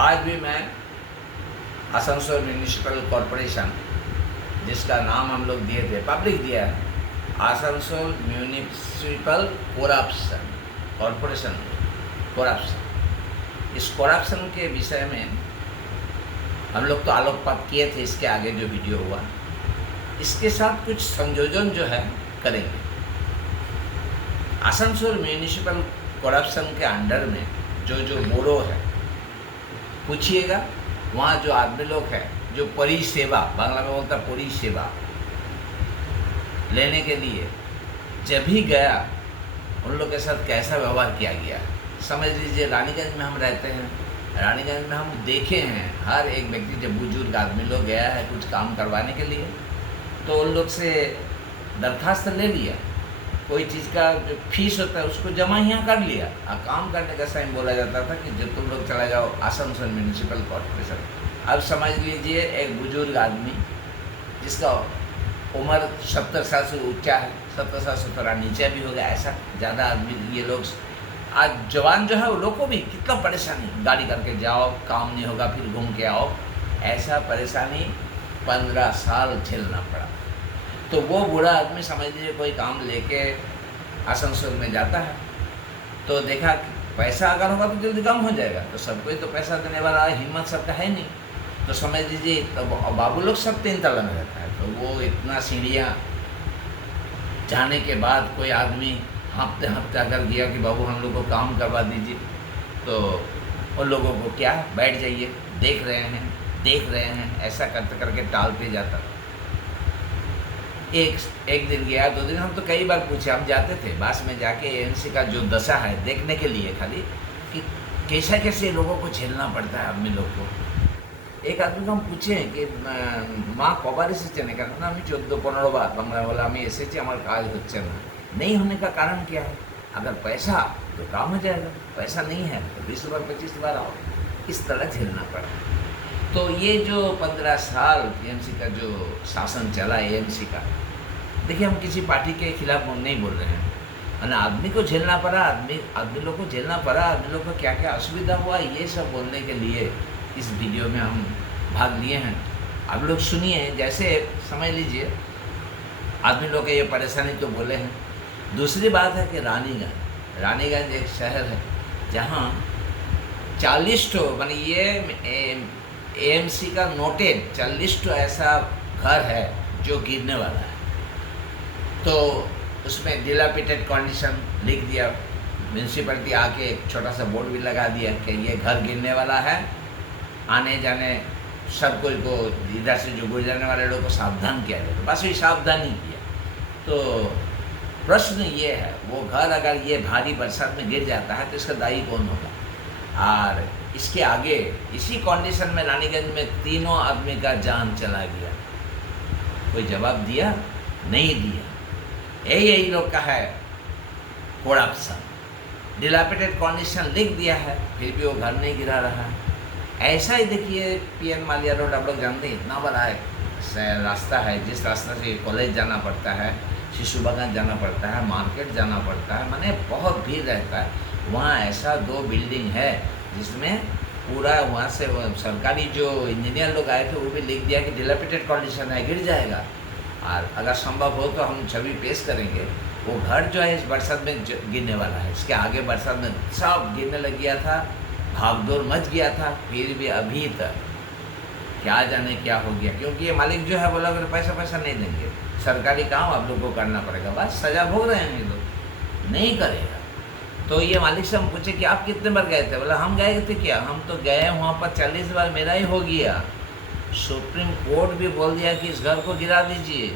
आज भी मैं आसनसोल म्यूनिसिपल कॉरपोरेशन, जिसका नाम हम लोग दिए थे, पब्लिक दिया है, आसनसोल म्यूनिसिपल कोरप्शन कॉरपोरेशन कोरप्शन। इस कोरप्शन के विषय में हम लोग तो आलोकपात किए थे, इसके आगे जो वीडियो हुआ इसके साथ कुछ संयोजन जो है करेंगे। आसनसोल म्यूनिसिपल कोरप्शन के अंडर में जो बोरो है, पूछिएगा वहाँ जो आदमी लोग हैं जो परिसेवा, बांग्ला में बोलता परिसेवा लेने के लिए जब भी गया, उन लोग के साथ कैसा व्यवहार किया गया। समझ लीजिए रानीगंज में हम रहते हैं, रानीगंज में हम देखे हैं हर एक व्यक्ति, जब बुजुर्ग आदमी लोग गया है कुछ काम करवाने के लिए तो उन लोग से दरखास्त ले लिया, कोई चीज़ का जो फीस होता है उसको जमा यहाँ कर लिया, और काम करने का टाइम बोला जाता था कि जब तुम लोग चला जाओ आसनसोल म्यूनिसिपल कॉरपोरेशन। अब समझ लीजिए एक बुजुर्ग आदमी जिसका उम्र 70 साल से ऊंचा है, 70 साल से थोड़ा नीचे भी हो गया, ऐसा ज़्यादा आदमी ये लोग आज जवान जो है वो लोग को भी कितना परेशानी, गाड़ी करके जाओ, काम नहीं होगा, फिर घूम के आओ, ऐसा परेशानी 15 साल झेलना पड़ा। तो वो बूढ़ा आदमी समझ लीजिए कोई काम लेके आसनसोल में जाता है तो देखा कि पैसा अगर होगा तो जल्दी काम हो जाएगा, तो सबको तो पैसा देने वाला हिम्मत सबका है नहीं, तो समझ लीजिए तो बाबू लोग सब 3 तला में रहता है, तो वो इतना सीढ़ियाँ जाने के बाद कोई आदमी हाँफते हाँफते अगर गया कि बाबू हम लोग को काम करवा दीजिए, तो उन लोगों को क्या बैठ जाइए, देख रहे हैं ऐसा करते करके टालते जाता। एक दिन गया, 2 दिन, हम तो कई बार पूछे, हम जाते थे बस में जाके एएमसी का जो दशा है देखने के लिए खाली कि कैसे लोगों को झेलना पड़ता है आदमी लोग को। एक आदमी को हम पूछे कि माँ कबार एसेছেন এখানে না, আমি 14-15 বার বাংলা বলে আমি এসেছি, আমার কাজ হচ্ছে না। नहीं होने का कारण क्या है? अगर पैसा तो काम हो जाएगा, पैसा नहीं है तो 20 बार 25 बार आओ, इस तरह झेलना पड़ा। तो ये जो 15 साल एएमसी का जो शासन चला एएमसी का, देखिए हम किसी पार्टी के खिलाफ नहीं बोल रहे हैं, और आदमी को झेलना पड़ा, आदमी लोग को झेलना पड़ा, आदमी लोग को क्या क्या असुविधा हुआ, ये सब बोलने के लिए इस वीडियो में हम भाग लिए हैं। आप लोग सुनिए। जैसे समझ लीजिए आदमी लोग के ये परेशानी तो बोले हैं। दूसरी बात है कि रानीगंज एक शहर है जहाँ 40 मानी ये एएमसी का नोटेड 40 ऐसा घर है जो गिरने वाला है, तो उसमें डिलापिटेड कंडीशन लिख दिया, म्यूनसिपैलिटी आके एक छोटा सा बोर्ड भी लगा दिया कि ये घर गिरने वाला है, आने जाने सब कोई को, इधर से जो गुजरने वाले लोगों को सावधान किया जाए, तो बस वही सावधान ही किया। तो प्रश्न ये है, वो घर अगर ये भारी बरसात में गिर जाता है तो इसका दायी कौन होगा? और इसके आगे इसी कंडीशन में रानीगंज में 3 आदमी का जान चला गया, कोई जवाब दिया नहीं दिया। यही लोग का है कोरप्शन। डिलापिटेड कंडीशन लिख दिया है, फिर भी वो घर नहीं गिरा रहा है। ऐसा ही देखिए पीएन मालिया रोड, आप लोग जानते हैं इतना बड़ा रास्ता है, जिस रास्ते से कॉलेज जाना पड़ता है, शिशु बागान जाना पड़ता है, मार्केट जाना पड़ता है, माने बहुत भीड़ रहता है। वहाँ ऐसा 2 बिल्डिंग है जिसमें पूरा वहाँ से सरकारी जो इंजीनियर लोग आए थे वो भी लिख दिया कि डिलापिटेड कंडीशन है, गिर जाएगा। और अगर संभव हो तो हम छवि पेश करेंगे। वो घर जो है इस बरसात में गिरने वाला है, इसके आगे बरसात में सब गिरने लग गया था, भागदौड़ मच गया था, फिर भी अभी तक क्या जाने क्या हो गया। क्योंकि ये मालिक जो है बोला अगर पैसा नहीं देंगे, सरकारी काम आप लोग को करना पड़ेगा, बस सजा भोग रहे हैं ये लोग, नहीं करेगा। तो ये मालिक से हम पूछे कि आप कितने बार गए थे? बोला हम गए थे क्या, हम तो गए वहाँ पर 40 बार, मेरा ही हो गया। सुप्रीम कोर्ट भी बोल दिया कि इस घर को गिरा दीजिए,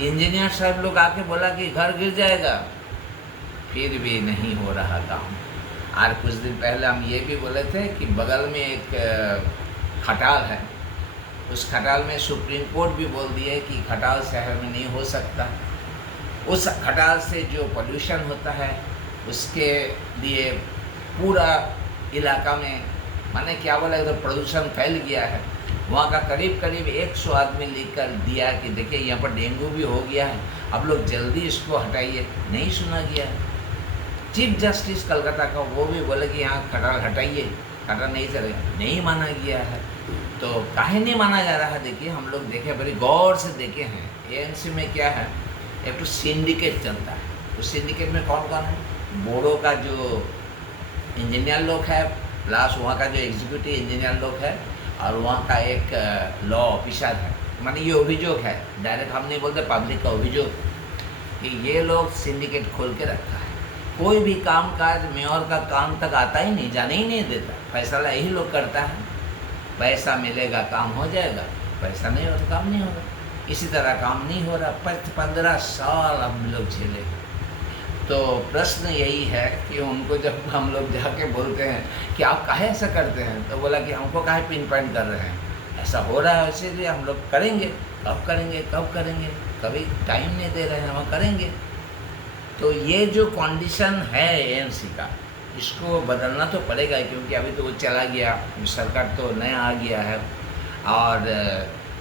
इंजीनियर साहब लोग आके बोला कि घर गिर जाएगा, फिर भी नहीं हो रहा काम। और कुछ दिन पहले हम ये भी बोले थे कि बगल में एक खटाल है, उस खटाल में सुप्रीम कोर्ट भी बोल दिए कि खटाल शहर में नहीं हो सकता। उस खटाल से जो पोल्यूशन होता है उसके लिए पूरा इलाका में माने क्या बोला, इधर प्रदूषण फैल गया है। वहाँ का करीब 100 आदमी लिख कर दिया कि देखिए यहाँ पर डेंगू भी हो गया है, अब लोग जल्दी इसको हटाइए, नहीं सुना गया। चीफ जस्टिस कलकत्ता का वो भी बोले कि यहाँ खटाल हटाइए, काटा नहीं चलेगा, नहीं माना गया है। तो काहे नहीं माना जा रहा है? देखिए, हम लोग देखे, बड़ी गौर से देखे हैं, एएनसी में क्या है, एक तो सिंडिकेट चलता है। तो सिंडिकेट में कौन कौन है? बोर्डो का जो इंजीनियर लोग है, प्लस वहाँ का जो एग्जीक्यूटिव इंजीनियर लोग है, और वहाँ का एक लॉ ऑफिसर है। माने ये अभियोग है, डायरेक्ट हम नहीं बोलते, पब्लिक का अभियोग कि ये लोग सिंडिकेट खोल के रखा है। कोई भी काम काज मेयर का काम तक आता ही नहीं, जाने ही नहीं देता, फैसला यही लोग करता है। पैसा मिलेगा काम हो जाएगा, पैसा नहीं हो तो काम नहीं होगा। इसी तरह काम नहीं हो रहा, 15 साल हम लोग झेले। तो प्रश्न यही है कि उनको जब हम लोग जाके बोलते हैं कि आप काहे ऐसा करते हैं, तो बोला कि हमको काहे पिन पॉइंट कर रहे हैं, ऐसा हो रहा है इसीलिए हम लोग करेंगे। कब करेंगे, कब करेंगे, कभी टाइम नहीं दे रहे हैं, हम करेंगे। तो ये जो कंडीशन है एएनसी का, इसको बदलना तो पड़ेगा, क्योंकि अभी तो वो चला गया, सरकार तो नया आ गया है, और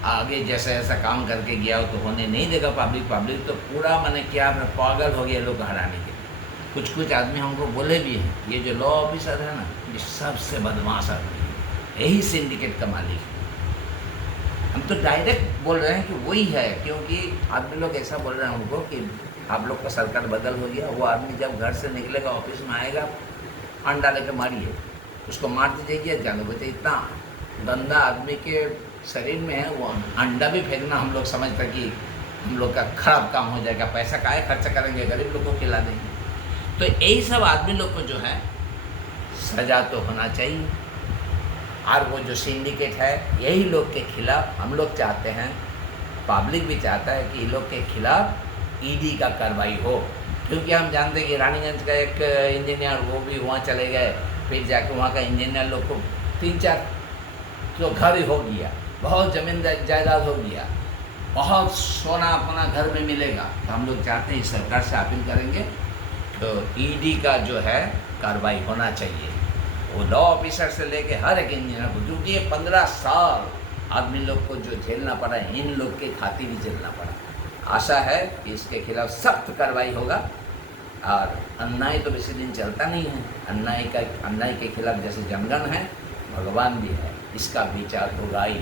आगे जैसा ऐसा काम करके गया हो तो होने नहीं देगा। पब्लिक तो पूरा मैंने क्या पागल हो गया लोग हराने के लिए। कुछ आदमी हमको बोले भी हैं, ये जो लॉ ऑफिसर है ना, ये सबसे बदमाश आदमी है, यही सिंडिकेट का मालिक है। हम तो डायरेक्ट बोल रहे हैं कि वही है, क्योंकि आदमी लोग ऐसा बोल रहे हैं हमको कि आप लोग का सरकार बदल हो गया। वो आदमी जब घर से निकलेगा, ऑफिस में आएगा, अंडा लेकर मारिए, उसको मार दीजिए, जाने बचे। इतना गंदा आदमी के शरीर में है, वो अंडा भी फेंकना हम लोग समझते कि हम लोग का खराब काम हो जाएगा, पैसा काहे खर्च करेंगे, गरीब लोग को खिला देंगे। तो यही सब आदमी लोग को जो है सजा तो होना चाहिए। और वो जो सिंडिकेट है, यही लोग के खिलाफ हम लोग चाहते हैं, पब्लिक भी चाहता है कि इन लोग के खिलाफ ईडी का कार्रवाई हो। क्योंकि हम जानते हैं कि रानीगंज का एक इंजीनियर, वो भी वहाँ चले गए, फिर जाके वहाँ का इंजीनियर लोग को 3-4 तो घर ही हो गया, बहुत ज़मीन जायदाद हो गया, बहुत सोना अपना घर में मिलेगा। तो हम लोग चाहते हैं, सरकार से अपील करेंगे तो ईडी का जो है कार्रवाई होना चाहिए, वो लॉ ऑफिसर से लेके हर एक इंजीनियर को, क्योंकि ये 15 साल आदमी लोग को जो झेलना पड़ा, इन लोग के खातिर भी झेलना पड़ा। आशा है कि इसके खिलाफ सख्त कार्रवाई होगा, और अन्याय तो बेसी दिन चलता नहीं है। अन्याय के खिलाफ जैसे जनगण है, भगवान भी है, इसका विचार होगा ही।